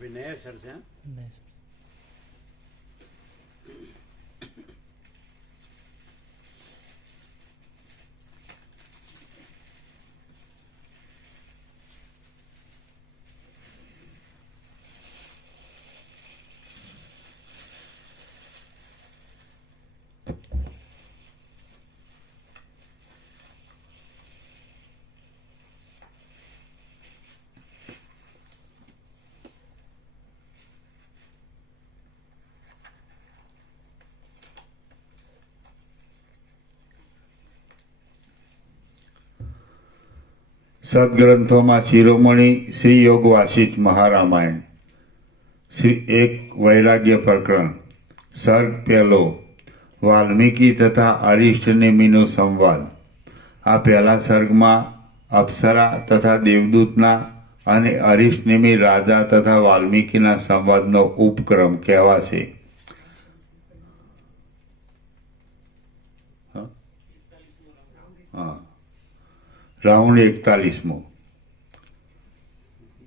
अभी नया सर से हैं? नहीं सर। સદગ્રંથોમાં શિરોમણી શ્રી યોગ વાસિષ્ઠ મહારામાયણ શ્રી એક વૈરાગ્ય પ્રકરણ સર્ગ પહેલો વાલ્મીકી તથા અરિષ્ટનેમિનો સંવાદ। આ પહેલા સર્ગમાં અપ્સરા તથા દેવદૂતના અને અરિષ્ટનેમિ રાજા તથા વાલ્મીકીના સંવાદનો ઉપક્રમ કહેવાશે। રાઉન્ડ 41મો।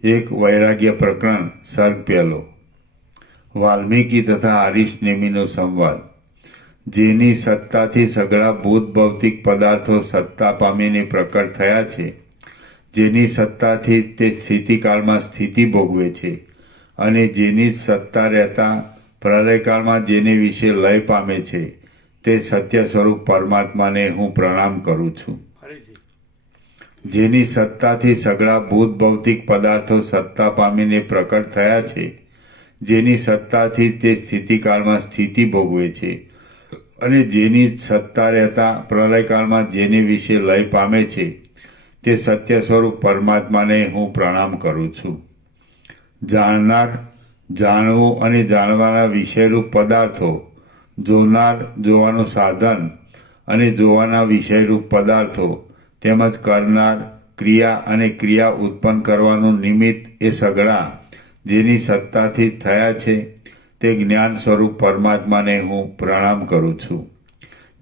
એક વૈરાગ્ય પ્રકરણ સર્ગ પહેલો વાલ્મીકી તથા અરિષ્ટનેમિનો સંવાદ। જેની સત્તાથી સઘળા ભૂત ભૌતિક પદાર્થો સત્તા પામીને પ્રકટ થયા છે, જેની સત્તાથી તે સ્થિતિકાળમાં સ્થિતિ ભોગવે છે, અને જેની સત્તા રહેતા પ્રલયકાળમાં જેને વિશે લય પામે છે, તે સત્ય સ્વરૂપ પરમાત્માને હું પ્રણામ કરું છું। જેની સત્તાથી સઘળા ભૂત ભૌતિક પદાર્થો સત્તા પામીને પ્રકટ થયા છે, જેની સત્તાથી તે સ્થિતિકાળમાં સ્થિતિ ભોગવે છે, અને જેની સત્તા રહેતા પ્રલયકાળમાં જેને વિશે લય પામે છે, તે સત્ય સ્વરૂપ પરમાત્માને હું પ્રણામ કરું છું। જાણનાર, જાણવું અને જાણવાના વિષયરૂપ પદાર્થો, જોનાર, જોવાનું સાધન અને જોવાના વિષયરૂપ પદાર્થો, તેમજ કરનાર, ક્રિયા અને ક્રિયા ઉત્પન્ન કરવાનું નિમિત્ત એ સઘળા જેની સત્તાથી થયા છે, તે જ્ઞાન સ્વરૂપ પરમાત્માને હું પ્રણામ કરું છું।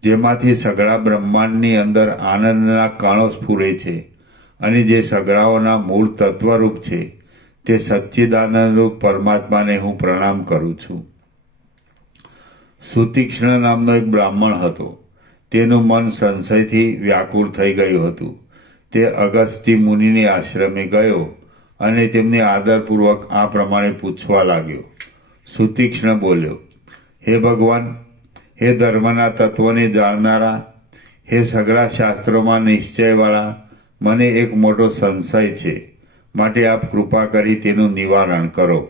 જેમાંથી સઘળા બ્રહ્માંડની અંદર આનંદના કણો સ્ફુરે છે, અને જે સઘળાઓના મૂળ તત્વરૂપ છે, તે સચ્ચિદાનંદરૂપ પરમાત્માને હું પ્રણામ કરું છું। સુતીક્ષ્ણ નામનો એક બ્રાહ્મણ હતો। તેનું મન સંશયથી વ્યાકુળ થઈ ગયું હતું। તે અગસ્ત્ય મુનિને આશ્રમે ગયો અને તેમને આદરપૂર્વક આ પ્રમાણે પૂછવા લાગ્યો। સુતીક્ષ્ણ બોલ્યો, હે ભગવાન, હે ધર્મના તત્વને જાણનારા, હે સઘળા શાસ્ત્રોમાં નિશ્ચયવાળા, મને એક મોટો સંશય છે, માટે આપ કૃપા કરી તેનું નિવારણ કરો।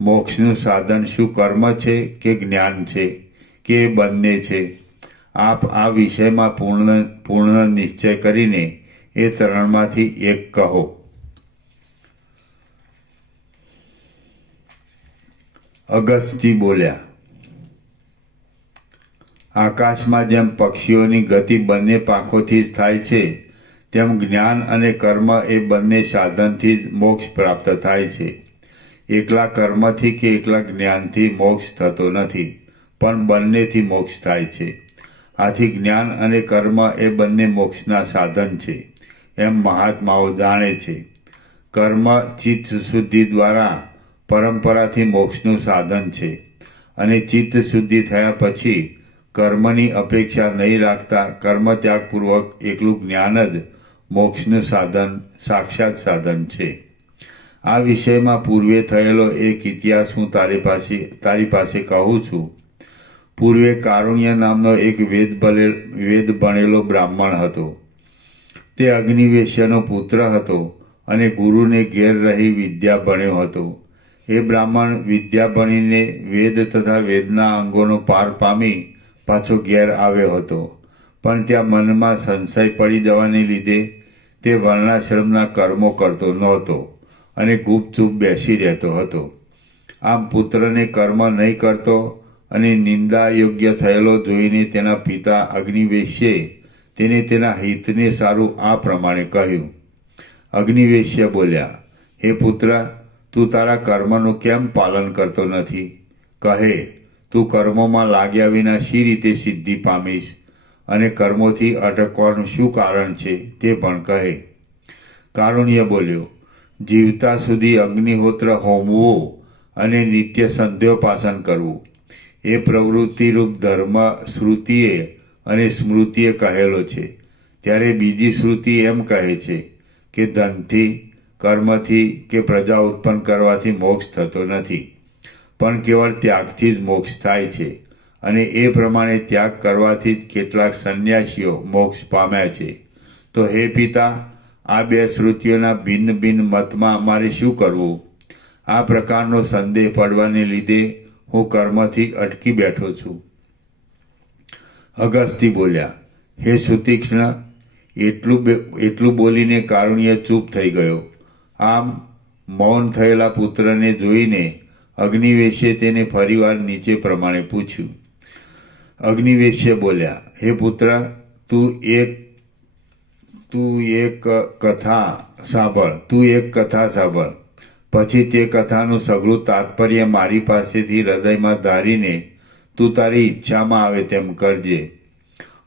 મોક્ષનું સાધન શું કર્મ છે કે જ્ઞાન છે, કે એ બંને છે? આપ આ વિષયમાં પૂર્ણ નિશ્ચય કરીને એ ત્રણમાંથી એક કહો। અગસ્ત્ય બોલ્યા, આકાશમાં જેમ પક્ષીઓની ગતિ બંને પાંખોથી જ થાય છે, તેમ જ્ઞાન અને કર્મ એ બંને સાધનથી જ મોક્ષ પ્રાપ્ત થાય છે। એકલા કર્મથી કે એકલા જ્ઞાનથી મોક્ષ થતો નથી, પણ બંનેથી મોક્ષ થાય છે। આથી જ્ઞાન અને કર્મ એ બંને મોક્ષના સાધન છે, એમ મહાત્માઓ જાણે છે। કર્મ ચિત્ત શુદ્ધિ દ્વારા પરંપરાથી મોક્ષનું સાધન છે, અને ચિત્ત શુદ્ધિ થયા પછી કર્મની અપેક્ષા નહીં રાખતા કર્મત્યાગપૂર્વક એકલું જ્ઞાન જ મોક્ષનું સાધન, સાક્ષાત સાધન છે। આ વિષયમાં પૂર્વે થયેલો એક ઇતિહાસ હું તારી પાસે કહું છું। પૂર્વે કારુણ્ય નામનો એક વેદ ભણેલો બ્રાહ્મણ હતો। તે અગ્નિવેશ્યનો પુત્ર હતો અને ગુરુને ઘેર રહી વિદ્યા ભણ્યો હતો। એ બ્રાહ્મણ વિદ્યા ભણીને વેદ તથા વેદના અંગોનો પાર પામી પાછો ઘેર આવ્યો હતો, પણ ત્યાં મનમાં સંશય પડી જવાને લીધે તે વર્ણાશ્રમના કર્મો કરતો નહોતો અને ગુપચૂપ બેસી રહેતો હતો। આમ પુત્રને કર્મ નહીં કરતો અને નિંદા યોગ્ય થયેલો જોઈને તેના પિતા અગ્નિવેશ્યે તેને તેના હિતને સારું આ પ્રમાણે કહ્યું। અગ્નિવેશ્ય બોલ્યા, હે પુત્ર, તું તારા કર્મનું કેમ પાલન કરતો નથી? કહે, તું કર્મોમાં લાગ્યા વિના શી રીતે સિદ્ધિ પામીશ, અને કર્મોથી અટકવાનું શું કારણ છે તે પણ કહે। કારુણ્ય બોલ્યો, જીવતા સુધી અગ્નિહોત્ર હોમવું અને નિત્ય સંધ્યોપાસન કરવું એ પ્રવૃત્તિરૂપ ધર્મ શ્રુતિએ અને સ્મૃતિએ કહેલો છે. ત્યારે બીજી શ્રુતિ એમ કહે છે કે ધનથી, કર્મથી કે પ્રજા ઉત્પન્ન કરવાથી મોક્ષ થતો નથી, પણ કેવળ ત્યાગથી જ મોક્ષ થાય છે. અને એ પ્રમાણે ત્યાગ કરવાથી જ કેટલાક સંન્યાસીઓ મોક્ષ પામ્યા છે. તો હે પિતા, આ બે શ્રુતિઓના ભિન્ન ભિન્ન મતમાં મારે શું કરવું? આ પ્રકારનો સંદેહ પડવાને લીધે હું કર્મથી અટકી બેઠો છું. અગસ્ત્ય બોલ્યા, હે સુતીક્ષ્ણ, એટલું બોલીને કારુણ્ય ચૂપ થઈ ગયો. આમ મૌન થયેલા પુત્રને જોઈને અગ્નિવેશ્યે તેને ફરીવાર નીચે પ્રમાણે પૂછ્યું. અગ્નિવેશ્ય બોલ્યા, હે પુત્ર, તું એક કથા સાંભળ. પછી તે કથાનું સઘળું તાત્પર્ય મારી પાસેથી હૃદયમાં ધારીને તું તારી ઈચ્છામાં આવે તેમ કરજે.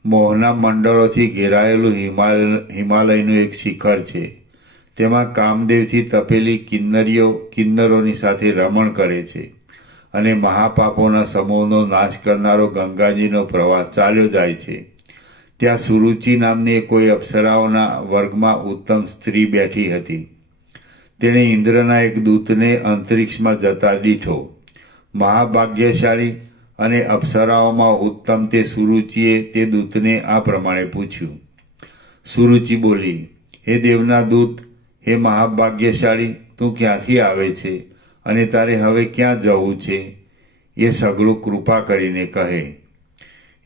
મોહના મંડળોથી ઘેરાયેલું હિમાલયનું એક શિખર છે. તેમાં કામદેવથી તપેલી કિન્નરોની સાથે રમણ કરે છે અને મહાપાપોના સમૂહનો નાશ કરનારો ગંગાજીનો પ્રવાહ ચાલ્યો જાય છે. ત્યાં સુરુચિ નામની કોઈ અપ્સરાઓના વર્ગમાં ઉત્તમ સ્ત્રી બેઠી હતી. તેણે ઇન્દ્રના એક દૂતને અંતરિક્ષમાં જતા દીઠો. મહાભાગ્યશાળી અને અપ્સરાઓમાં ઉત્તમ તે સુરુચિએ તે દૂતને આ પ્રમાણે પૂછ્યું. સુરુચિ બોલી, હે દેવના દૂત, હે મહાભાગ્યશાળી, તું ક્યાંથી આવે છે અને તારે હવે ક્યાં જવું છે? એ સઘળું કૃપા કરીને કહે.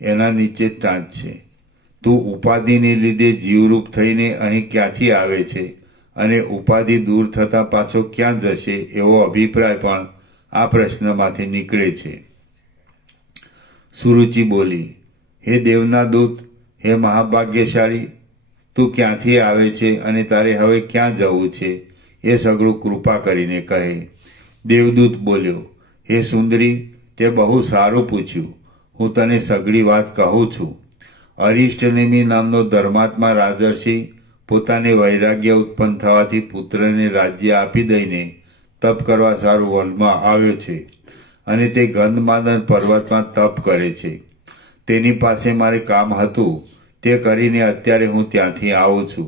એના નીચે ટાંચ છે. તું ઉપાધિને લીધે જીવરૂપ થઈને અહીં ક્યાંથી આવે છે અને ઉપાધિ દૂર થતાં પાછો ક્યાં જશે એવો અભિપ્રાય પણ આ પ્રશ્નમાંથી નીકળે છે. સુરુચિ બોલી, હે દેવના દૂત, હે મહાભાગ્યશાળી, તું ક્યાંથી આવે છે અને તારે હવે ક્યાં જવું છે એ સઘળું કૃપા કરીને કહે. દેવદૂત બોલ્યો, હે સુંદરી, તે બહુ સારું પૂછ્યું. હું તને સઘળી વાત કહું છું. અરિષ્ટનેમિ નામનો ધર્માત્મા રાજર્ષિ પોતાને વૈરાગ્ય ઉત્પન્ન થવાથી પુત્રને રાજ્ય આપી દઈને તપ કરવા સારું વનમાં આવ્યો છે અને તે ગંધમાદન પર્વતમાં તપ કરે છે. તેની પાસે મારે કામ હતું તે કરીને અત્યારે હું ત્યાંથી આવું છું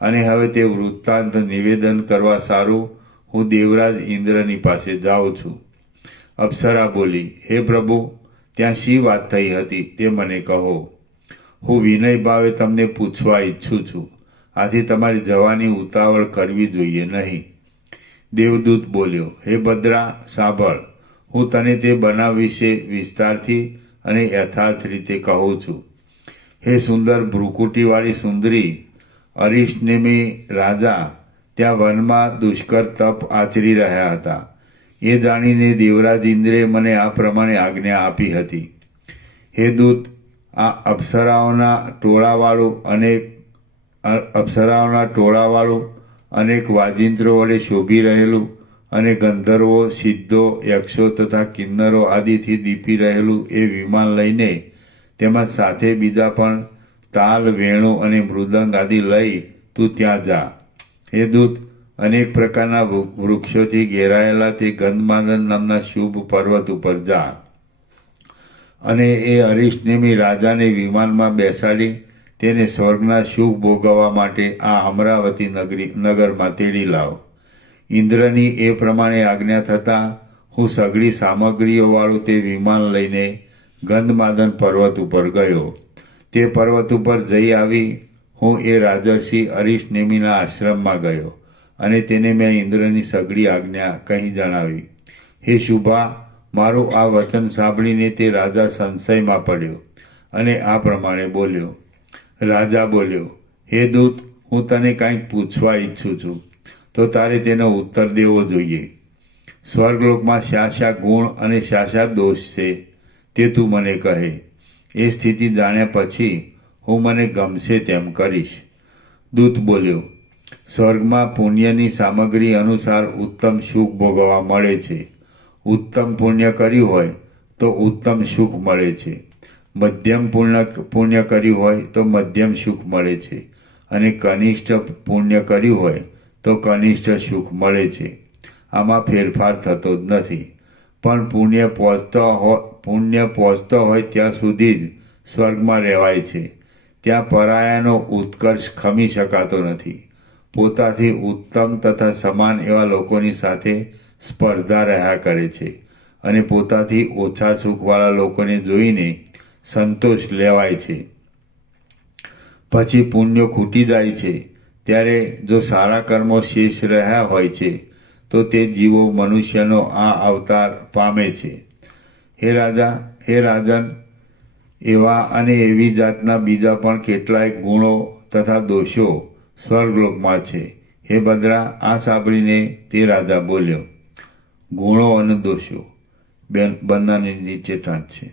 અને હવે તે વૃત્તાંત નિવેદન કરવા સારું હું દેવરાજ ઇન્દ્રની પાસે જાઉં છું. અપ્સરા બોલી, હે પ્રભુ, ત્યાં શી વાત થઈ હતી તે મને કહો. હું વિનય ભાવે તમને પૂછવા ઈચ્છું છું. આથી તમારી જવાની ઉતાવળ કરવી જોઈએ નહીં. દેવદૂત બોલ્યો, હે ભદ્રા, સાંભળ. હું તને તે બનાવ વિશે વિસ્તારથી અને યથાર્થ રીતે કહું છું. હે સુંદર ભ્રુકુટીવાળી સુંદરી, અરિષ્ટનેમિ રાજા ત્યાં વનમાં દુષ્કર તપ આચરી રહ્યા હતા. એ જાણીને દેવરાજ ઇન્દ્રે મને આ પ્રમાણે આજ્ઞા આપી હતી. હે દૂત, આ અપ્સરાઓના ટોળાવાળું અનેક વાજિંત્રો વડે શોભી રહેલું અને ગંધર્વો, સિદ્ધો, યક્ષો તથા કિન્નરો આદિથી દીપી રહેલું એ વિમાન લઈને તેમાં સાથે બીજા પણ તાલ, વેણુ અને મૃદંગ આદિ લઈ તું ત્યાં જા. હે દૂત, અનેક પ્રકારના વૃક્ષોથી ઘેરાયેલા તે ગંધમાદન નામના શુભ પર્વત ઉપર જા અને એ અરિષ્ટનેમિ રાજાને વિમાનમાં બેસાડી તેને સ્વર્ગના સુખ ભોગવવા માટે આ અમરાવતી નગરમાં તેડી લાવ. ઇન્દ્રની એ પ્રમાણે આજ્ઞા થતાં હું સઘળી સામગ્રીઓવાળું તે વિમાન લઈને ગંધમાદન પર્વત ઉપર ગયો. તે પર્વત ઉપર જઈ આવી હું એ રાજર્ષિ અરિષ્ટનેમિના આશ્રમમાં ગયો અને તેને મેં ઇન્દ્રની સઘળી આજ્ઞા કહી જણાવી. હે શુભા, મારું આ વચન સાંભળીને તે રાજા સંશયમાં પડ્યો અને આ પ્રમાણે બોલ્યો. રાજા બોલ્યો, હે દૂત, હું તને કાંઈક પૂછવા ઈચ્છું છું તો તારે તેનો ઉત્તર દેવો જોઈએ. સ્વર્ગલોકમાં શા ગુણ અને શા દોષ છે તે તું મને કહે. એ સ્થિતિ જાણ્યા પછી હું મને ગમશે તેમ કરીશ. દૂત બોલ્યો, સ્વર્ગમાં પુણ્યની સામગ્રી અનુસાર ઉત્તમ સુખ ભોગવવા મળે છે. ઉત્તમ પુણ્ય કર્યું હોય તો ઉત્તમ સુખ મળે છે. મધ્યમ પુણ્ય કર્યું હોય તો મધ્યમ સુખ મળે છે અને કનિષ્ઠ પુણ્ય કર્યું હોય તો કનિષ્ઠ સુખ મળે છે. આમાં ફેરફાર થતો જ નથી. પણ પુણ્ય પહોંચતો હોય ત્યાં સુધી જ સ્વર્ગમાં રહેવાય છે. ત્યાં પરાયાનો ઉત્કર્ષ ખમી શકાતો નથી. પોતાથી ઉત્તમ તથા સમાન એવા લોકોની સાથે સ્પર્ધા રહ્યા કરે છે અને પોતાથી ઓછા સુખવાળા લોકોને જોઈને સંતોષ લેવાય છે. પછી પુણ્યો ખૂટી જાય છે. ત્યારે જો સારા કર્મો શેષ રહ્યા હોય છે તો તે જીવો મનુષ્યનો આ અવતાર પામે છે. હે રાજન, એવા અને એવી જાતના બીજા પણ કેટલાય ગુણો તથા દોષો સ્વર્ગલોકમાં છે. હે બદ્રા, આ સાંભળીને તે રાજા બોલ્યો. ગુણો અને દોષો બંનેની નીચે ટાંચ છે.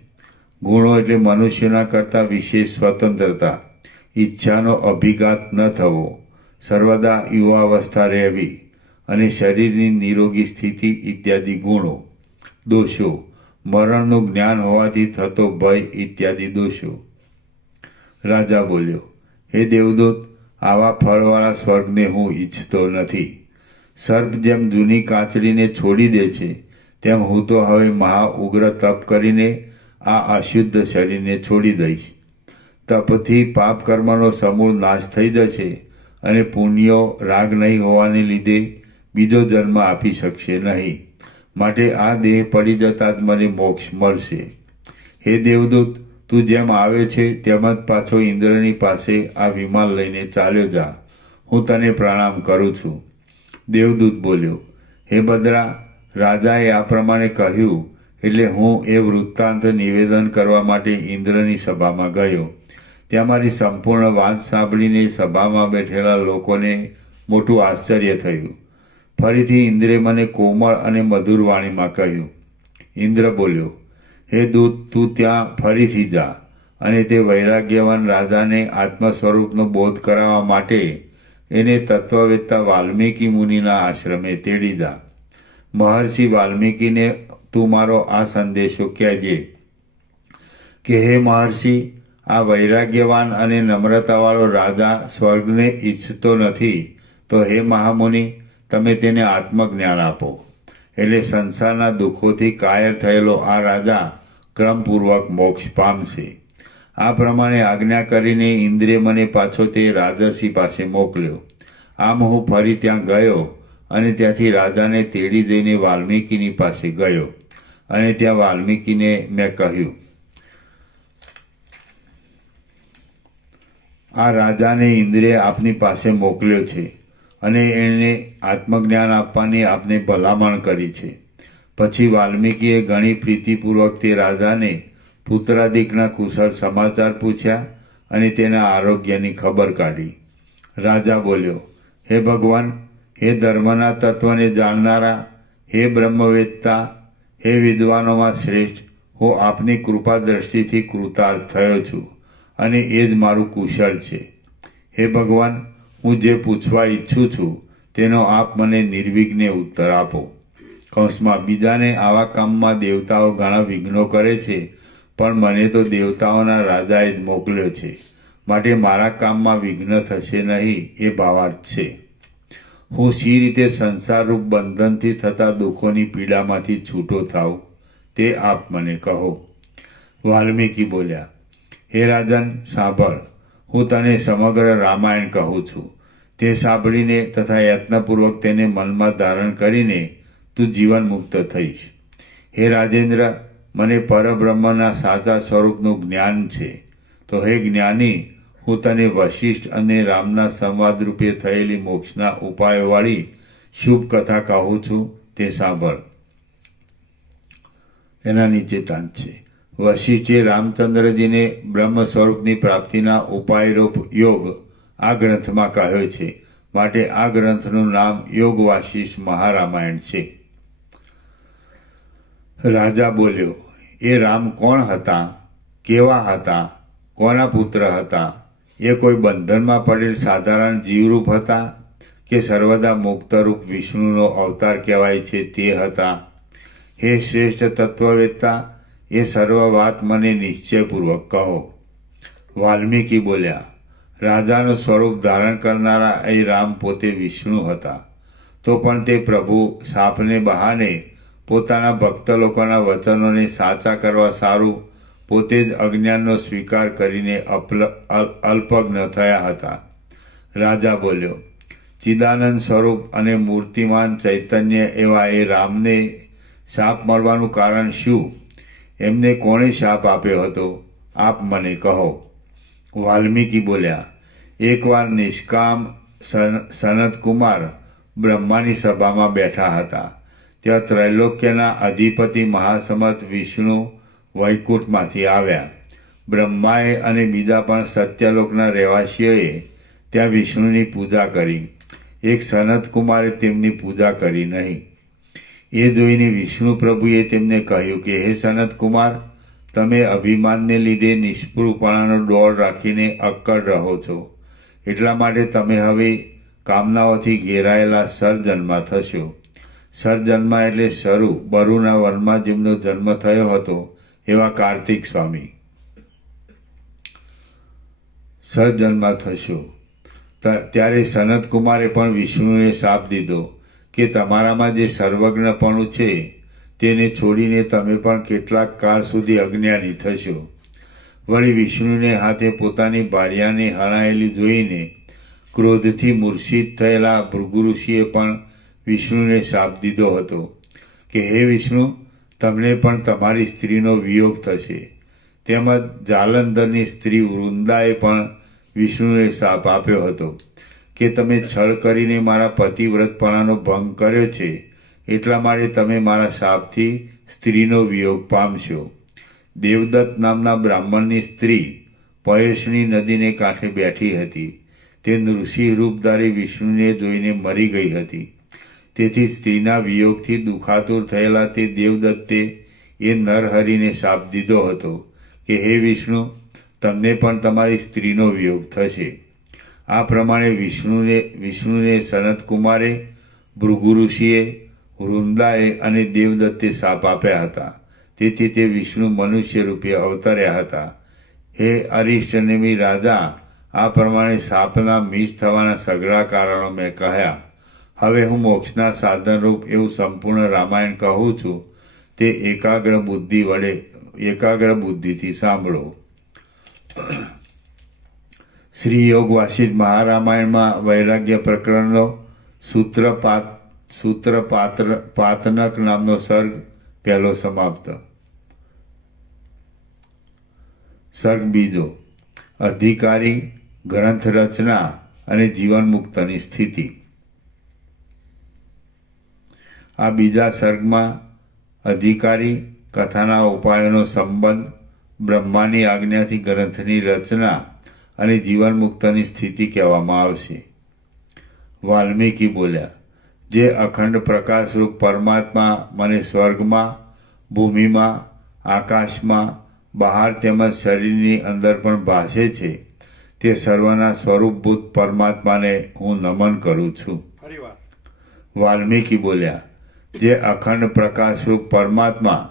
ગુણો એટલે મનુષ્યના કરતા વિશેષ સ્વતંત્રતા, ઈચ્છાનો અભિઘાત ન થવો, સર્વદા યુવાવસ્થા રહેવી અને શરીરની નિરોગી સ્થિતિ ઇત્યાદિ ગુણો. દોષો મરણનું જ્ઞાન હોવાથી થતો ભય ઇત્યાદિ દોષો. રાજા બોલ્યો, હે દેવદૂત, આવા ફળવાળા સ્વર્ગને હું ઈચ્છતો નથી. સર્પ જેમ જૂની કાચડીને છોડી દે છે તેમ હું તો હવે મહા ઉગ્ર તપ કરીને આ અશુદ્ધ શરીરને છોડી દઈશ. તપથી પાપ કર્મનો સમૂળ નાશ થઈ જશે અને પુણ્યો રાગ નહીં હોવાને લીધે બીજો જન્મ આપી શકશે નહીં. માટે આ દેહ પડી જતાં જ મને મોક્ષ મળશે. હે દેવદૂત, તું જેમ આવે છે તેમ જ પાછો ઇન્દ્રની પાસે આ વિમાન લઈને ચાલ્યો જા. હું તને પ્રણામ કરું છું. દેવદૂત બોલ્યો, હે બદ્રા, રાજાએ આ પ્રમાણે કહ્યું એટલે હું એ વૃત્તાંત નિવેદન કરવા માટે ઇન્દ્રની સભામાં ગયો. ત્યાં મારી સંપૂર્ણ વાત સાંભળીને સભામાં બેઠેલા લોકોને મોટું આશ્ચર્ય થયું. ફરીથી ઇન્દ્રે મને કોમળ અને મધુર વાણીમાં કહ્યું. ઇન્દ્ર બોલ્યો, હે દૂત, તું ત્યાં ફરીથી જા અને તે વૈરાગ્યવાન રાજાને આત્મ સ્વરૂપનો બોધ કરાવવા માટે એને તત્વવેત્તા વાલ્મીકી મુનિના આશ્રમે તેડી જા. મહર્ષિ વાલ્મીકીને તું મારો આ સંદેશો કહેજે કે હે મહર્ષિ, આ વૈરાગ્યવાન અને નમ્રતાવાળો રાજા સ્વર્ગને ઈચ્છતો નથી, તો હે મહામુનિ, તમે તેને આત્મજ્ઞાન આપો. એટલે સંસારના દુઃખોથી કાયર થયેલો આ રાજા ક્રમપૂર્વક મોક્ષ પામશે. આ પ્રમાણે આજ્ઞા કરીને ઇન્દ્રે મને પાછો તે રાજર્ષિ પાસે મોકલ્યો. આમ હું ફરી ત્યાં ગયો અને ત્યાંથી રાજાને તેડી જઈને વાલ્મીકીની પાસે ગયો અને ત્યાં વાલ્મીકીને મેં કહ્યું, આ રાજાને ઇન્દ્રે આપની પાસે મોકલ્યો છે અને એણે આત્મજ્ઞાન આપવાની આપને ભલામણ કરી છે. પછી વાલ્મીકીએ ઘણી પ્રીતિપૂર્વક તે રાજાને પુત્રાદિકના કુશળ સમાચાર પૂછ્યા અને તેના આરોગ્યની ખબર કાઢી. રાજા બોલ્યો, હે ભગવાન, હે ધર્મના તત્વને જાણનારા, હે બ્રહ્મવેત્તા, હે વિદ્વાનોમાં શ્રેષ્ઠ, હું આપની કૃપા દ્રષ્ટિથી કૃતાર્થ થયો છું અને એ જ મારું કુશળ છે. હે ભગવાન, હું જે પૂછવા ઈચ્છું છું તેનો આપ મને નિર્વિઘ્ને ઉત્તર આપો. કૌંસમાં, બીજાને આવા કામમાં દેવતાઓ ઘણા વિઘ્નો કરે છે, પણ મને તો દેવતાઓના રાજાએ જ મોકલ્યો છે, માટે મારા કામમાં વિઘ્ન થશે નહીં એ ભાવાર્થ છે. હું શી રીતે સંસારરૂપ બંધનથી થતા દુઃખોની પીડામાંથી છૂટો થાઉં તે આપ મને કહો. વાલ્મીકી બોલ્યા, હે રાજન, સાંભળ, હું તને સમગ્ર રામાયણ કહું છું. તે સાંભળીને તથા યત્નપૂર્વક તેને મનમાં ધારણ કરીને તું જીવન મુક્ત થઈશ. હે રાજેન્દ્ર, મને પરબ્રહ્મના સાચા સ્વરૂપનું જ્ઞાન છે. તો હે જ્ઞાની, હું તને વશિષ્ઠ અને રામના સંવાદરૂપે થયેલી મોક્ષના ઉપાયોવાળી શુભ કથા કહું છું, તે સાંભળ. એના નીચે ટાંચ છે. વશિષ્ઠે રામચંદ્રજીને બ્રહ્મ સ્વરૂપની પ્રાપ્તિના ઉપાયરૂપ યોગ આ ગ્રંથમાં કહ્યો છે, માટે આ ગ્રંથનું નામ યોગ વાસિષ્ઠ મહારામાયણ છે. રાજા બોલ્યો, એ રામ કોણ હતા? કેવા હતા? કોના પુત્ર હતા? એ કોઈ બંધનમાં પડેલ સાધારણ જીવરૂપ હતા કે સર્વદા મુક્તરૂપ વિષ્ણુનો અવતાર કહેવાય છે તે હતા? હે શ્રેષ્ઠ તત્વવેત્તા, એ સર્વ વાત મને નિશ્ચયપૂર્વક કહો. વાલ્મીકી બોલ્યા, રાજાનું સ્વરૂપ ધારણ કરનારા એ રામ પોતે વિષ્ણુ હતા. તો તો પણ તે પ્રભુ શાપને બહાને પોતાના ભક્ત લોકોના વચનોને સાચા કરવા સારું પોતે જ અજ્ઞાનનો સ્વીકાર કરીને અલ્પજ્ઞ થયા હતા. રાજા બોલ્યો, ચિદાનંદ સ્વરૂપ અને મૂર્તિમાન ચૈતન્ય એવા એ રામને શાપ મળવાનું કારણ શું? એમને કોણે શાપ આપ્યો હતો? આપ મને કહો. વાલ્મીકી બોલ્યા, એકવાર નિષ્કામ સનતકુમાર બ્રહ્માની સભામાં બેઠા હતા. ત્યાં ત્રૈલોક્યના અધિપતિ મહાસમત વિષ્ણુ વૈકુંઠમાંથી આવ્યા. બ્રહ્માએ અને બીજા પણ સત્યલોકના રહેવાસીઓએ ત્યાં વિષ્ણુની પૂજા કરી. એક સનતકુમારે તેમની પૂજા કરી નહીં. એ જોઈને વિષ્ણુ પ્રભુએ તેમને કહ્યું કે હે સનતકુમાર, તમે અભિમાનને લીધે નિષ્ફળપણાનો ડોળ રાખીને અક્કડ રહો છો. એટલા માટે તમે હવે કામનાઓથી ઘેરાયેલા સર્જન્મા થશો. સર્જન્મા એટલે શરૂ બરુના વનમાં જેમનો જન્મ થયો હતો એવા કાર્તિક સ્વામી. સર્જન્મા થશો. ત્યારે સનતકુમારે પણ વિષ્ણુને શાપ દીધો કે તમારામાં જે સર્વજ્ઞપણું છે તેને છોડીને તમે પણ કેટલાક કાળ સુધી અજ્ઞાની થશો. વળી વિષ્ણુને હાથે પોતાની ભાર્યાને હણાયેલી જોઈને ક્રોધથી મૂર્છિત થયેલા ભૃગુ ઋષિએ પણ વિષ્ણુને શાપ દીધો હતો કે હે વિષ્ણુ, તમને પણ તમારી સ્ત્રીનો વિયોગ થશે. તેમજ જાલંધરની સ્ત્રી વૃંદાએ પણ વિષ્ણુને શાપ આપ્યો હતો કે તમે છળ કરીને મારા પતિવ્રતપણાનો ભંગ કર્યો છે, એટલા માટે તમે મારા શાપથી સ્ત્રીનો વિયોગ પામશો. દેવદત્ત નામના બ્રાહ્મણની સ્ત્રી પયોષ્ણી નદીને કાંઠે બેઠી હતી. તે ઋષિ રૂપધારી વિષ્ણુને જોઈને મરી ગઈ હતી. તેથી સ્ત્રીના વિયોગથી દુખાતુર થયેલા તે દેવદત્તે એ નરહરિને શાપ દીધો હતો કે હે વિષ્ણુ, તમને પણ તમારી સ્ત્રીનો વિયોગ થશે. આ પ્રમાણે વિષ્ણુને સનતકુમારે, ભૃગુ ઋષિએ, વૃંદાએ અને દેવદત્તે શાપ આપ્યા હતા. તેથી તે વિષ્ણુ મનુષ્ય રૂપે અવતર્યા હતા. હે અરિષ્ટનેમી રાજા, આ પ્રમાણે શાપના મીશ થવાના સઘળા કારણો મેં કહ્યા. હવે હું મોક્ષના સાધનરૂપ એવું સંપૂર્ણ રામાયણ કહું છું. તે એકાગ્ર બુદ્ધિથી સાંભળો. શ્રી યોગ વાસિષ્ઠ મહારામાયણમાં વૈરાગ્ય પ્રકરણનો સૂત્રપાતનક નામનો સર્ગ પહેલો સમાપ્ત. સર્ગ બીજો, અધિકારી, ગ્રંથ રચના અને જીવન મુક્તની સ્થિતિ. આ બીજા સર્ગમાં અધિકારી, કથાના ઉપાયોનો સંબંધ, બ્રહ્માની આજ્ઞાથી ગ્રંથની રચના અને જીવન મુક્તની સ્થિતિ કહેવામાં આવશે. વાલ્મીકી બોલ્યા, જે અખંડ પ્રકાશરૂપ પરમાત્મા મને સ્વર્ગમાં, ભૂમિમાં, આકાશમાં, બહાર તેમજ શરીરની અંદર પણ ભાસે છે, તે સર્વના સ્વરૂપભૂત પરમાત્માને હું નમન કરું છું. વાલ્મીકી બોલ્યા, જે અખંડ પ્રકાશરૂપ પરમાત્મા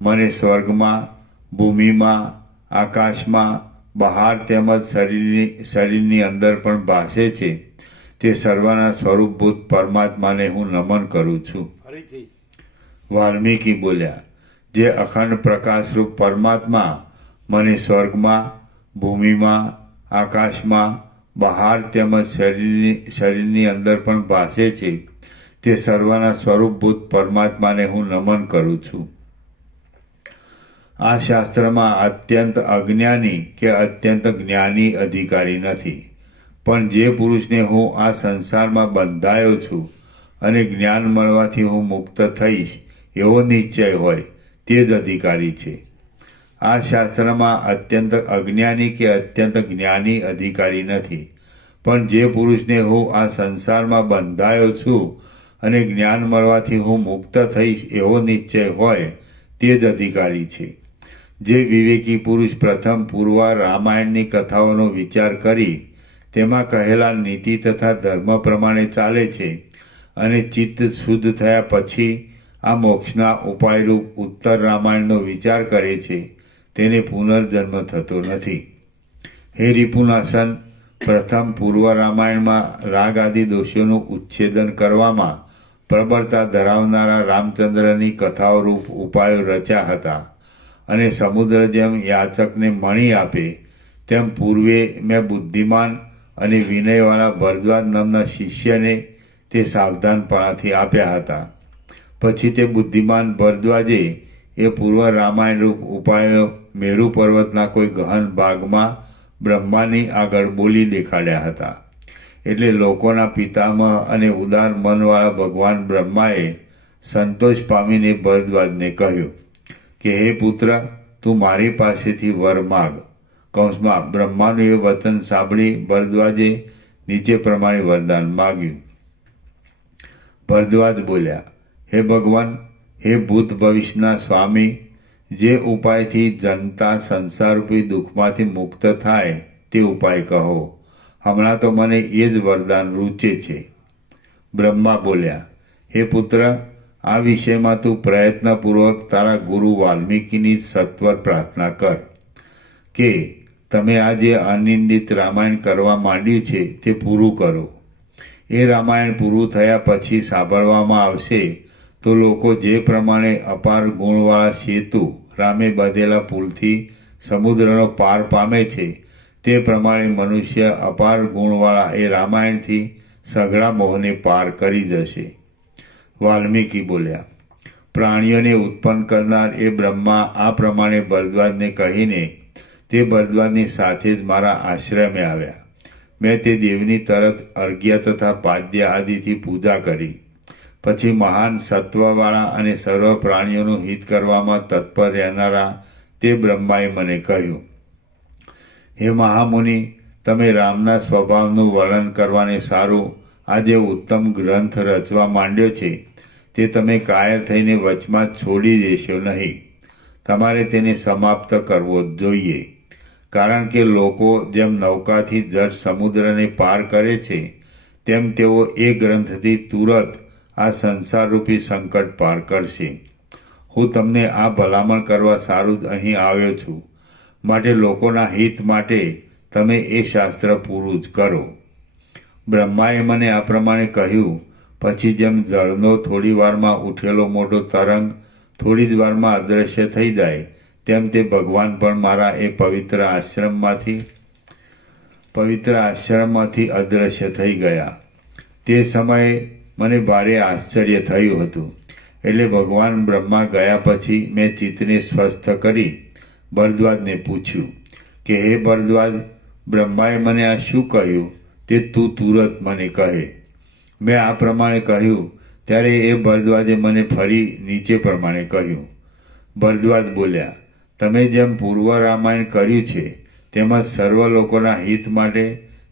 મને સ્વર્ગમાં, ભૂમિમાં, આકાશમાં, બહાર તેમજ શરીરની અંદર પણ ભાસે છે, તે સર્વના સ્વરૂપભૂત પરમાત્માને હું નમન કરું છું. વાલ્મીકી બોલ્યા, જે અખંડ પ્રકાશરૂપ પરમાત્મા મને સ્વર્ગમાં, ભૂમિમાં, આકાશમાં, બહાર તેમજ શરીરની અંદર પણ ભાસે છે, તે સર્વના સ્વરૂપભૂત પરમાત્માને હું નમન કરું છું. આ શાસ્ત્રમાં અત્યંત અજ્ઞાની કે અત્યંત જ્ઞાની અધિકારી નથી, પણ જે પુરુષને હું આ સંસારમાં બંધાયો છું અને જ્ઞાન મળવાથી હું મુક્ત થઈશ એવો નિશ્ચય હોય તે જ અધિકારી છે. આ શાસ્ત્રમાં અત્યંત અજ્ઞાની કે અત્યંત જ્ઞાની અધિકારી નથી, પણ જે પુરુષને હું આ સંસારમાં બંધાયો છું અને જ્ઞાન મળવાથી હું મુક્ત થઈશ એવો નિશ્ચય હોય તે જ અધિકારી છે. જે વિવેકી પુરુષ પ્રથમ પૂર્વા રામાયણની કથાઓનો વિચાર કરી તેમાં કહેલા નીતિ તથા ધર્મ પ્રમાણે ચાલે છે અને ચિત્ત શુદ્ધ થયા પછી આ મોક્ષના ઉપાયરૂપ ઉત્તર રામાયણનો વિચાર કરે છે, તેને પુનર્જન્મ થતો નથી. હે રિપુનાશન, પ્રથમ પૂર્વ રામાયણમાં રાગ આદિ દોષોનું ઉચ્છેદન કરવામાં પ્રબળતા ધરાવનારા રામચંદ્રની કથાઓ રૂપ ઉપાયો રચ્યા હતા અને સમુદ્ર જેમ યાચકને મણી આપે તેમ પૂર્વે મેં બુદ્ધિમાન અને વિનયવાળા ભરદ્વાજ નામના શિષ્યને તે સાવધાનપણાથી આપ્યા હતા. પછી તે બુદ્ધિમાન ભરદ્વાજે એ પૂર્વ રામાયણ રૂપ ઉપાયો મેરુ પર્વતના કોઈ ગહન ભાગમાં બ્રહ્માની આગળ બોલી દેખાડ્યા હતા. એટલે લોકોના પિતામહ અને ઉદાર મનવાળા ભગવાન બ્રહ્માએ સંતોષ પામીને ભરદ્વાજને કહ્યું કે હે પુત્ર, તું મારી પાસેથી વર માગ. કૌંસમાં બ્રહ્માનું એ વચન સાંભળી ભરદ્વાજે નીચે પ્રમાણે વરદાન માગ્યું. ભરદ્વાજ બોલ્યા, હે ભગવાન, હે ભૂત ભવિષ્યના સ્વામી, જે ઉપાયથી જનતા સંસારરૂપી દુઃખમાંથી મુક્ત થાય તે ઉપાય કહો. હમણાં તો મને એ જ વરદાન રૂચે છે. બ્રહ્મા બોલ્યા, હે પુત્ર, આ વિષયમાં તું પ્રયત્નપૂર્વક તારા ગુરુ વાલ્મીકીની સત્વર પ્રાર્થના કર કે તમે આ જે અનિંદિત રામાયણ કરવા માંડ્યું છે તે પૂરું કરો. એ રામાયણ પૂરું થયા પછી સાંભળવામાં આવશે તો લોકો જે પ્રમાણે અપાર ગુણવાળા સેતુ રામે બાંધેલા પુલથી સમુદ્રનો પાર પામે છે તે પ્રમાણે મનુષ્ય અપાર ગુણવાળા એ રામાયણથી સઘળા મોહને પાર કરી જશે. વાલ્મીકી બોલ્યા, પ્રાણીઓને ઉત્પન્ન કરનાર એ બ્રહ્મા આ પ્રમાણે ભરદ્વાજને કહીને તે ભરદ્વાજની સાથે જ મારા આશ્રમે આવ્યા. મેં તે દેવની તરત અર્ઘ્ય તથા પાદ્ય આદિથી પૂજા કરી. પછી મહાન સત્વવાળા અને સર્વ પ્રાણીઓનું હિત કરવામાં તત્પર રહેનારા તે બ્રહ્માએ મને કહ્યું, હે મહામુનિ, તમે રામના સ્વભાવનું વર્ણન કરવાને સારું આ જે ઉત્તમ ગ્રંથ રચવા માંડ્યો છે તે તમે કાયર થઈને વચમાં જ છોડી દેશો નહીં. તમારે તેને સમાપ્ત કરવો જ જોઈએ. કારણ કે લોકો જેમ નૌકાથી જળ સમુદ્રને પાર કરે છે તેમ તેઓ એ ગ્રંથથી તુરત આ સંસારરૂપી સંકટ પાર કરશે. હું તમને આ ભલામણ કરવા સારું જ અહીં આવ્યો છું. માટે લોકોના હિત માટે તમે એ શાસ્ત્ર પૂરું જ કરો. બ્રહ્માએ મને આ પ્રમાણે કહ્યું પછી જેમ જળનો થોડી વારમાં ઉઠેલો મોટો તરંગ થોડી જ વારમાં અદૃશ્ય થઈ જાય તેમ તે ભગવાન પણ મારા એ પવિત્ર આશ્રમમાંથી અદૃશ્ય થઈ ગયા. તે સમયે મને ભારે આશ્ચર્ય થયું હતું. એટલે ભગવાન બ્રહ્મા ગયા પછી મેં ચિત્તને સ્વસ્થ કરી ભરદ્વાજને પૂછ્યું કે હે ભરદ્વાજ, બ્રહ્માએ મને આ શું કહ્યું તે તું તુરત મને કહે. મેં આ પ્રમાણે કહ્યું ત્યારે એ ભરદ્વાજે મને ફરી નીચે પ્રમાણે કહ્યું. ભરદ્વાજ બોલ્યા, તમે જેમ પૂર્વ રામાયણ કર્યું છે તેમજ સર્વ લોકોના હિત માટે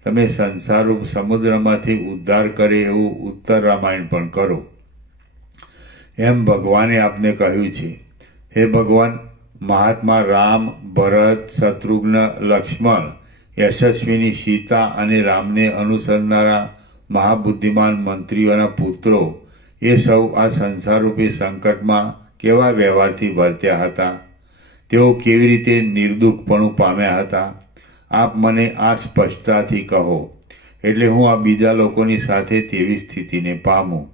તમે સંસારરૂપ સમુદ્રમાંથી ઉદ્ધાર કરે એવું ઉત્તર રામાયણ પણ કરો. એમ ભગવાને આપને કહ્યું છે. હે ભગવાન, મહાત્મા રામ, ભરત, શત્રુઘ્ન, લક્ષ્મણ, યશસ્વીની સીતા અને રામને અનુસરનારા મહાબુદ્ધિમાન મંત્રીઓના પુત્રો એ સૌ આ સંસારરૂપી સંકટમાં કેવા વ્યવહારથી વર્ત્યા હતા, તેઓ કેવી રીતે નિર્દુઃખપણું પામ્યા હતા, આપ મને આ સ્પષ્ટતાથી કહો, એટલે હું આ બીજા લોકોની સાથે તેવી સ્થિતિને પામું.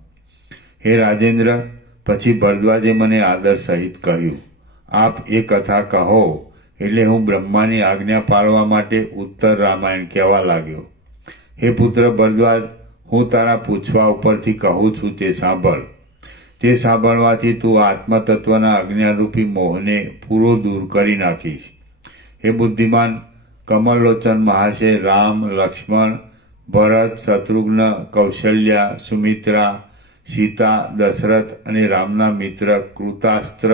હે રાજેન્દ્ર, પછી ભરદ્વાજે મને આદર સહિત કહ્યું, આપ એ કથા કહો. એટલે હું બ્રહ્માની આજ્ઞા પાળવા માટે ઉત્તર રામાયણ કહેવા લાગ્યો. હે પુત્ર ભરદ્વાજ, હું તારા પૂછવા ઉપરથી કહું છું તે સાંભળ. તે સાંભળવાથી તું આત્મતત્વના અજ્ઞાનરૂપી મોહને પૂરો દૂર કરી નાખીશ. હે બુદ્ધિમાન, કમલલોચન મહાશય રામ, લક્ષ્મણ, ભરત, શત્રુઘ્ન, કૌશલ્યા, સુમિત્રા, સીતા, દશરથ અને રામના મિત્ર કૃતાસ્ત્ર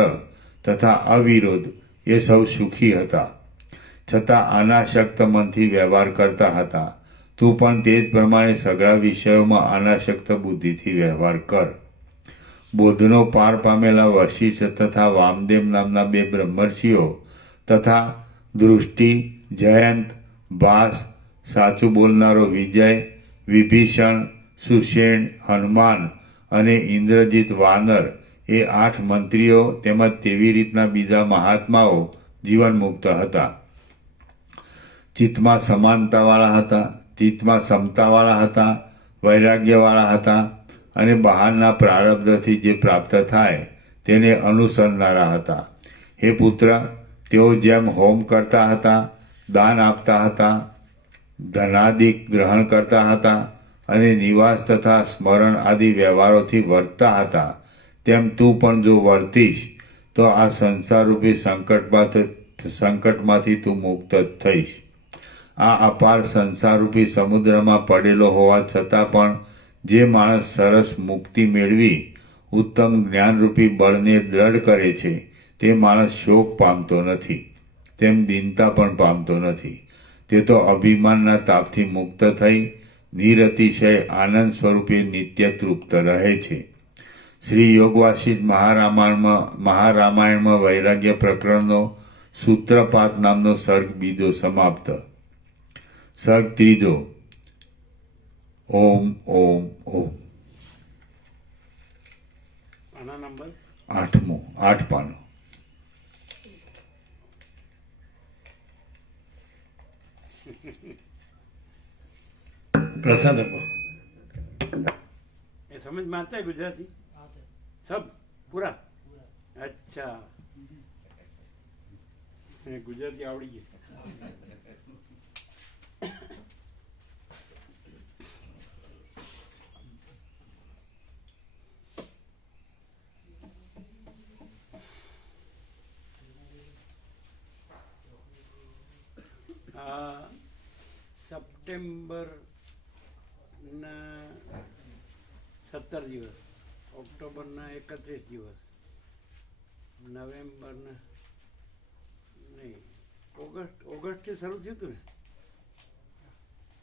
તથા અવિરોધ એ સૌ સુખી હતા, છતાં અનાસક્ત મનથી વ્યવહાર કરતા હતા. તું પણ તે જ પ્રમાણે સઘળા વિષયોમાં અનાસક્ત બુદ્ધિથી વ્યવહાર કર. બોધનો પાર પામેલા વશિષ્ઠ તથા વામદેવ નામના બે બ્રહ્મર્ષિઓ તથા દૃષ્ટિ, જયંત, ભાસ, સાચું બોલનારો વિજય, વિભીષણ, સુષેણ, હનુમાન અને ઇન્દ્રજીત વાનર એ 8 મંત્રીઓ તેમજ તેવી રીતના બીજા મહાત્માઓ જીવન મુક્ત હતા. ચિત્તમાં સમાનતાવાળા હતા, ચિત્તમાં સમતાવાળા હતા, વૈરાગ્યવાળા હતા અને બહારના પ્રારબ્ધથી જે પ્રાપ્ત થાય તેને અનુસરનારા હતા. હે પુત્ર, તેઓ જેમ હોમ કરતા હતા, દાન આપતા હતા, ધનાદિક ગ્રહણ કરતા હતા અને નિવાસ તથા સ્મરણ આદિ વ્યવહારોથી વર્તતા હતા, તેમ તું પણ જો વર્તીશ તો આ સંસારરૂપી સંકટમાંથી તું મુક્ત થઈશ. આ અપાર સંસારરૂપી સમુદ્રમાં પડેલો હોવા છતાં પણ જે માણસ સરસ મુક્તિ મેળવી ઉત્તમ જ્ઞાનરૂપી બળને દ્રઢ કરે છે, તે માણસ શોક પામતો નથી, તેમ દીનતા પણ પામતો નથી. તે તો અભિમાનના તાપથી મુક્ત થઈ નિરતિશય આનંદ સ્વરૂપે નિત્ય તૃપ્ત રહે છે. શ્રી યોગવાસિષ્ઠ મહારામાયણમાં વૈરાગ્ય પ્રકરણનો સૂત્રપાત નામનો સર્ગ બીજો સમાપ્ત. સર્ગ ત્રીજો. ઓમ ઓમ ઓમ. આઠમું, 8 પાનું. प्रसाद ये समझ में आता है गुजराती सब पूरा अच्छा गुजराती आवड़ी गई સપ્ટેમ્બર ના 17 દિવસ, ઓક્ટોબરના 31 દિવસ, નવેમ્બરના નહીં, ઓગસ્ટથી શરૂ થયું હતું ને,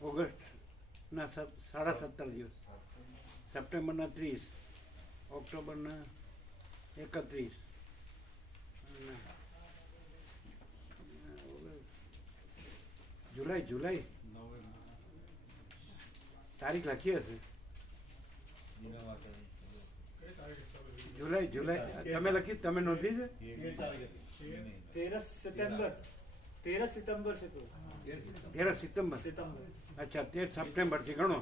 ઓગસ્ટના 17.5 દિવસ, સપ્ટેમ્બરના 30, ઓક્ટોબરના 31, જુલાઈ તારીખ લખી હશે. જુલાઈ તમે લખી, તમે નોંધી છે? 13 सितंबर से तो 13 सितंबर. अच्छा, 13 સપ્ટેમ્બર થી ગણો.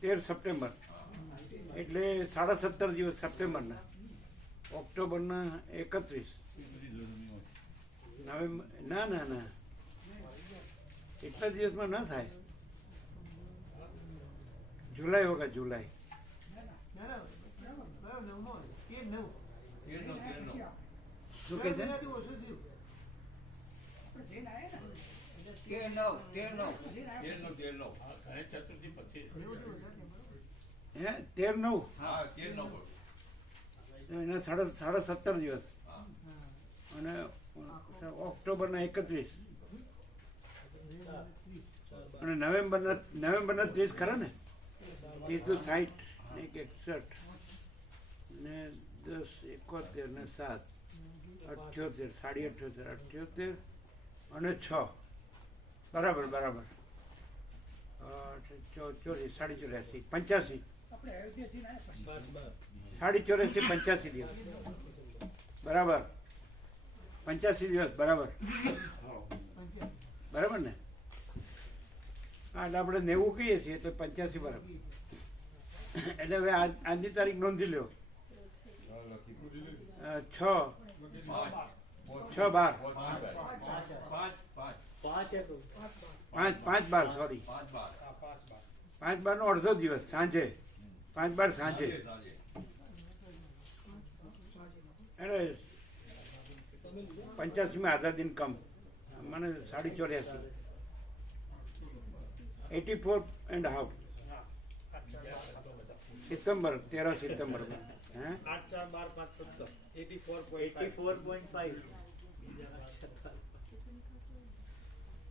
13 સપ્ટેમ્બર એટલે 17.5 દિવસ સપ્ટેમ્બરના, ઓક્ટોબરના 31, નવેમ્બર ના એટલા દિવસમાં ના થાય. જુલાઈ હોગા, જુલાઈ. શું કહે છે? 13/9 એના 17.5 દિવસ અને ઓક્ટોબરના 31 અને નવેમ્બરના 30 ખરા ને? 60 ને 61 ને 10, 71 ને 7, 78, 78, 78 અને 6. બરાબર. 84, 84, 85, 84, 85 દિવસ. બરાબર, 85 દિવસ. બરાબર ને? હા, એટલે આપણે 90 કહીએ છીએ, એટલે 85 બરાબર. એટલે હવે આજની તારીખ નોંધી લો. 5/12 સોરી, 5/12 નો અડધો દિવસ સાંજે, 5/12 સાંજે. એટલે 85 આઝાદી કમ મને 84.5, 84.5 સિતંબર, 13 સિતંબર. 84.5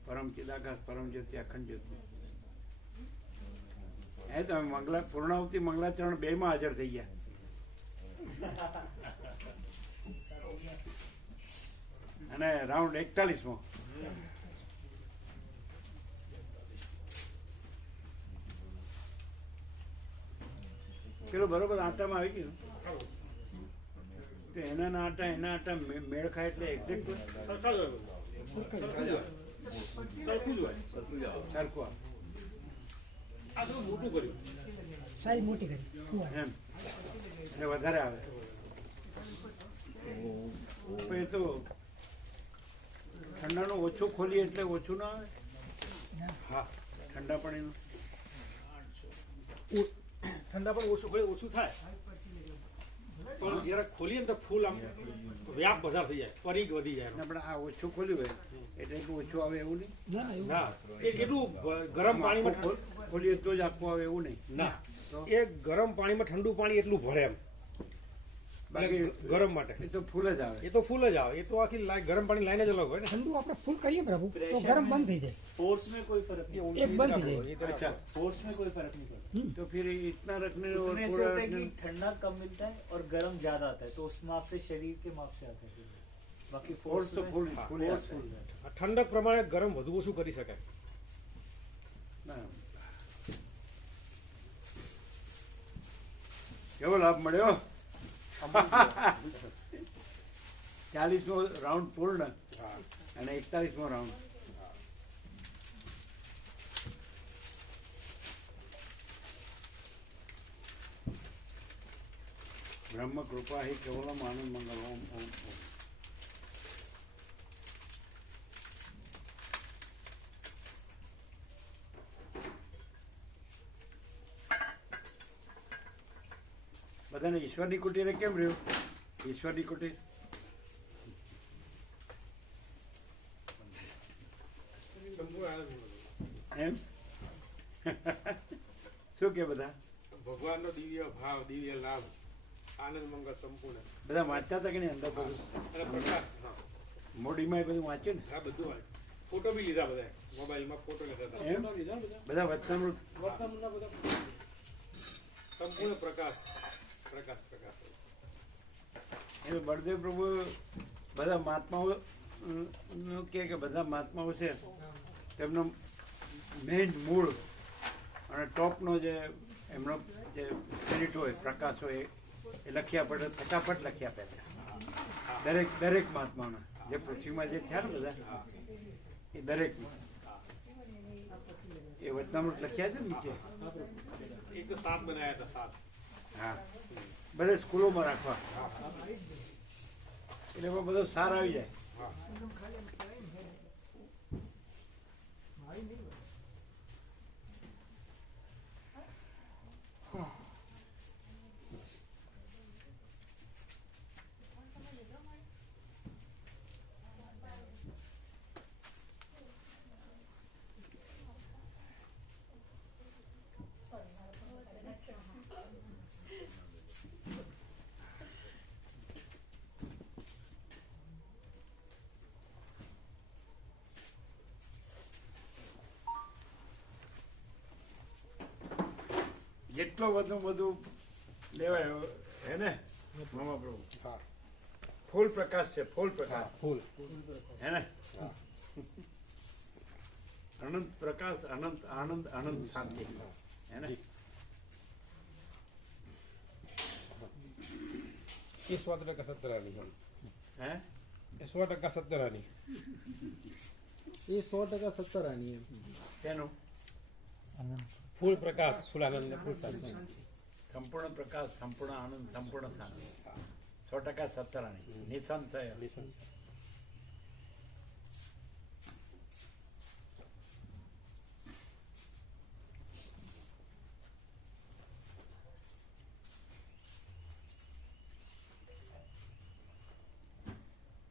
પરમ ચિદાકાશ પરમ જ્યોતિ અખંડ જ્યોતિ. તમે પૂર્ણાવતી મંગલાચરણ 2 માં હાજર થઈ ગયા. અને રાઉન્ડ 41 પેલું બરોબર આંટામાં આવી ગયું. તો એના આટા મેળ ખાય એટલે એક્ઝેક્ટ સરખા જ હોય બધું. સરખું જ હોય. સરખું જ હોય. સરખું આ થોડું મોટું કર્યું. સાઈઝ મોટી કરી એમ એટલે વધારે આવે પણ એ તો ઠંડાનું ઓછું ખોલીએ એટલે ઓછું ના આવે હા ઠંડા પાણીનું ઠંડા પણ ઓછું ખોલે ઓછું થાય પણ જરા ખોલીએ ને તો ફૂલ આમ વ્યાપ વધારે થઈ જાય પરીગ વધી જાય એનો. આપણે આ ઓછું ખોલ્યું હોય એટલે એટલું ઓછું આવે એવું નહીં ના ના એવું ના એ કેટલું ગરમ પાણીમાં ખોલીએ તો જ આખું આવે એવું નહીં ના તો? એ ગરમ પાણીમાં ઠંડુ પાણી એટલું ભળે એમ બાકી ગરમ માટે એ તો ફૂલ જ આવે એ તો ફૂલ જ આવે એ તો આખી ગરમ પાણી લાઈને જ અલગ હોય ને ઠંડુ આપણે ફૂલ કરીએ પ્રભુ તો ગરમ બંધ થઈ જાય फोर्स में कोई फर्क नहीं एक बंद ही એ તો अच्छा फोर्स में कोई फर्क नहीं पड़ता तो फिर इतना रखने और उतने से पूरा होता है कि रखने- ठंडा कम मिलता है और गर्म ज्यादा आता है तो उस माप से शरीर के माप से आता है बाकी फोर्स फोर्स तो फूल हाँ, फूल फोर्स आता है। फुल है આ ઠંડક પ્રમાણે ગરમ વધુ ઓછું કરી શકાય ના. કેવો લાભ મળ્યો 40મો રાઉન્ડ પૂર્ણ અને 41મો રાઉન્ડ બ્રહ્મ કૃપા હિ કેવલમ આનંદ મંગલ ઓમ ઓમ ઓમ બધાને ઈશ્વરની કુટીરે કેમ રહ્યું ઈશ્વરની કુટીર એમ શું કે બધા ભગવાનનો દિવ્ય ભાવ દિવ્ય લાભ આનંદ મંગળ સંપૂર્ણ બધા વાંચતા હતા કે નહીં અંદર બધું અને પ્રકાશ હા મોડીમાં એ બધું વાંચ્યું ને આ બધું હોય ફોટો બી લીધા બધા મોબાઈલમાં ફોટો લીધા હતા એમ બધા વચનામૃત સંપૂર્ણ પ્રકાશ પ્રકાશ પ્રકાશ એ બળદેવ પ્રભુ બધા મહાત્માઓ નું કે બધા મહાત્માઓ છે તેમનો મેઇન મૂળ અને ટોપનો જે એમનો જે સ્પિરિટ હોય પ્રકાશ હોય એ લખ્યા પડે ફટાફટ લખ્યા પહેલા દરેક મહાત્માઓના જે પૃથ્વીમાં જે થયા ને બધા એ દરેકમાં એ વચનામૃત લખ્યા છે ને નીચે એક તો 7 બનાયા હતા 7 હા બધે સ્કૂલોમાં રાખવા એટલે એમાં બધો સાર આવી જાય જેટલો વધુ લેવાય હે ને મામા પ્રભુ હા ફૂલ પ્રકાશ છે ફૂલ પ્રકાશ ફૂલ હે ને અનંત પ્રકાશ અનંત આનંદ અનંત શાંતિ હે ને એ 100% સત્તરાની હે એ 100% સત્તરાની એ 100% 70 આની એમ તેનું ફૂલ પ્રકાશ ફૂલ આનંદ ને ફૂલ શાંતિ સંપૂર્ણ પ્રકાશ સંપૂર્ણ આનંદ સંપૂર્ણ શાંતિ 100% સત્તરાણી નિસંશય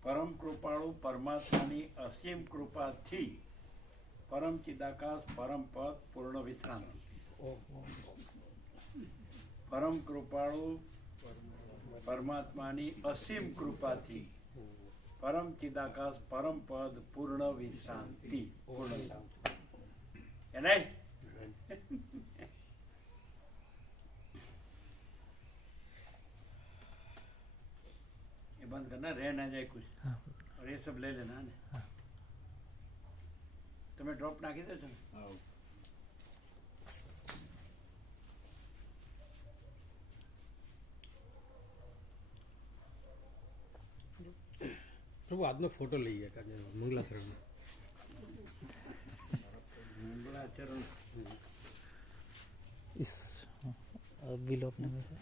પરમ કૃપાળુ પરમાત્માની અસીમ કૃપાથી પરમ ચિદાકાશ પરમ પદ પૂર્ણ વિશ્રામ પરમ કૃપાળુ પરમાત્માની અસીમ કૃપાથી પરમ ચિદાકાશ પરમ પદ પૂર્ણ વિશ્રાંતિ પૂર્ણ શાંતિ એને ये बंद करना रह ना जाए कुछ और ये सब ले लेना ने तुम्हें ड्रॉप नाखी दे ने પ્રભુ આજનો ફોટો લઈએ કાજે મંગલાચરણ મંગળાચરણ इस विलोपन में से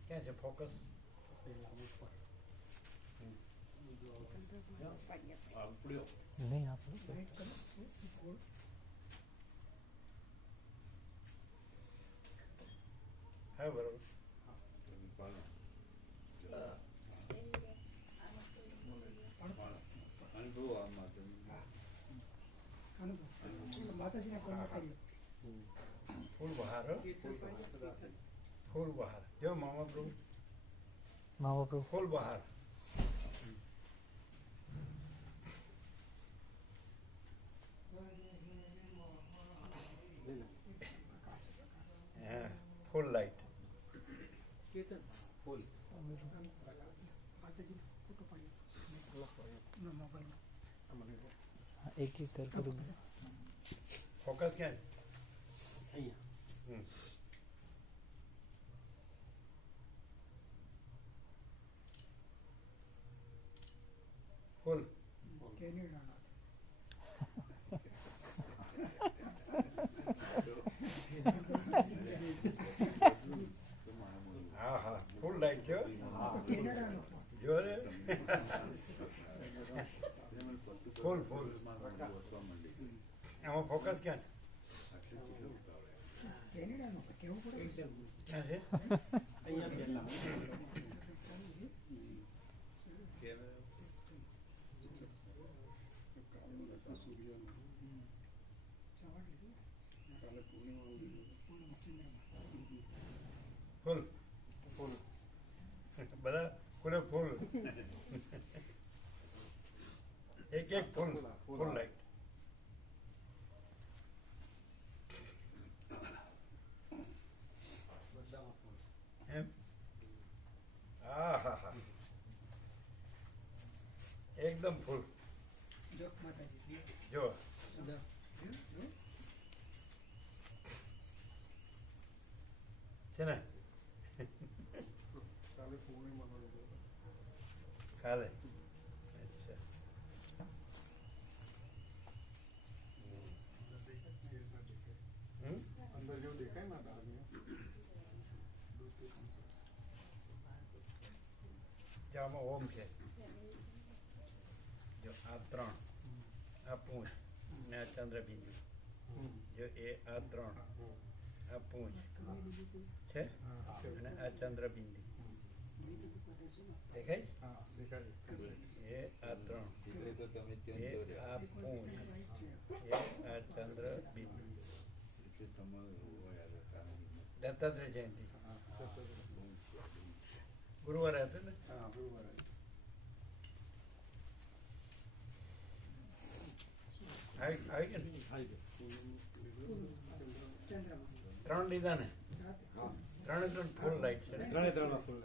ક્યાં છે ફોકસ नहीं आप હા બરોબર માતાજીના કોલમાં કરીએ ફૂલ બહાર હો? ફૂલ બહાર જો મામા પ્રભુ महाप्रभु ફૂલ બહાર હા ફૂલ લાઈટ ફૂલ માતાજીનો ફોટો પાડીએ મોબાઈલમાં हाँ, एक ही करके रुक जाओ। ફોકસ ક્યાં છે? અહીંયા હમ. ફૂલ કેનેડાનો હા હા ફૂલ લાઈટ છે હો. કેનેડાનો જો રે ફૂલ ફૂલ એમાં ફોકસ ક્યાં છે? કેનેડાનો કેવું પડે ક્યાં છે? અહીંયા પહેલા ફૂલ ફૂલ બધા ફૂલે ફૂલ એક એક ફૂલ ફૂલ લાઈટ એમ હા હા હા એકદમ ફૂલ જો માતાજી જો છે ને કાલે અચ્છા હમ? જો આમાં ઓમ છે જો આ ત્રણ આ પૂંછ ને આ ચંદ્રબિંદુ જો એ આ ત્રણ આ પૂંછ છે અને આ ચંદ્રબિંદુ દેખાય એ આ ત્રણ એ આ પૂંછ એ આ ચંદ્રબિંદુ દત્તાત્રેય જયંતિ ગુરુવારે હતું ને આવી ગયું ને? ચંદ્રમાં ત્રણ લીધા ને ત્રણે ત્રણ ફૂલ લાઈટ છે ત્રણે ત્રણ ફૂલ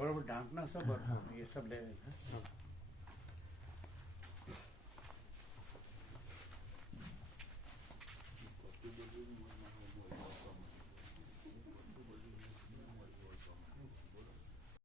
बराबर ढांकना सब ये सब ले लेना